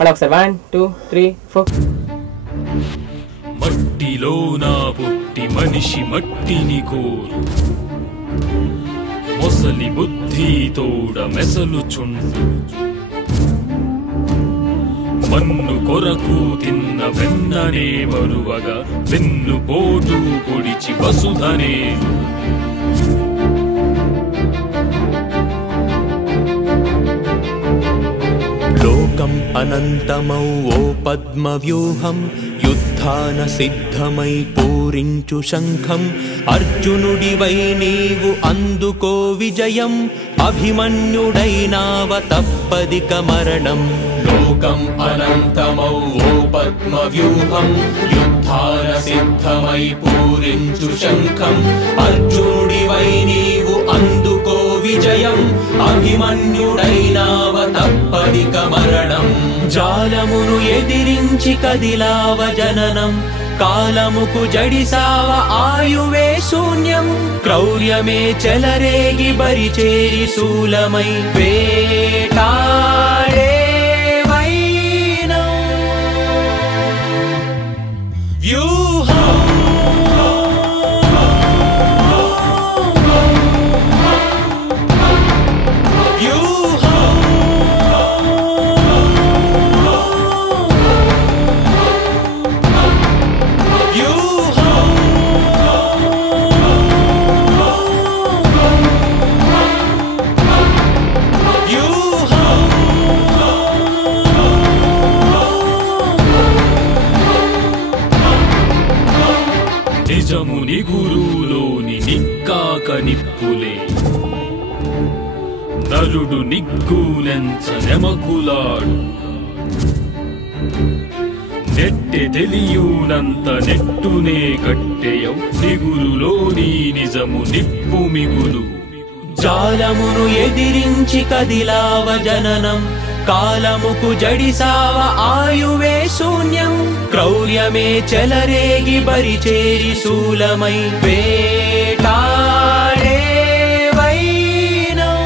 మళ్ళీ ఒకసారి 1 2 3 4. మట్టిలోన పుట్టి మనిషి మట్టిని కోరు, మొసలి బుద్ధి తోడ మెసలుచుండు, మన్ను కొరకు తిన్న వెన్ననే మరువగా వెన్ను పోటు పొడిచి వసుధనే. లోకం అనంతమౌ ఓ పద్మవ్యూహం, యుద్ధాన సిద్ధమై పూరించు శంఖం. అర్జునుడివై నీవు అందుకో విజయం, అభిమన్యుడైనావ తప్పదిక మరణం. లోకం అనంతమౌ ఓ పద్మవ్యూహం, యుద్ధాన సిద్ధమై పూరించు శంఖం. అర్జునుడివై నీవు అందుకో విజయం, అభిమన్యుడైనావ తప్పదిక మరణం. జాలమును ఎదిరించి కదిలావ జననం, కాలముకు జడిసావ ఆయువే శూన్యం. క్రౌర్యమే చెలరేగి బరిచేరి శూలమై వేటాడే వైనం. వ్యూహం నిజముని గురువులోని నిక్కాక నిప్పులే, నరుడు నిగ్గునెంచ నెమకులాడు. నెట్టె తెలియునంత నెట్టునే కట్టెయౌ, నిగురులోని నిజము నిప్పు మిగులు. జాలమును ఎదిరించి కదిలావ జననం, కాలముకు జడిసావ ఆయువే శూన్యం. క్రౌర్యమే చెలరేగి బరిచేరి శూలమై వేటాడే వైనం.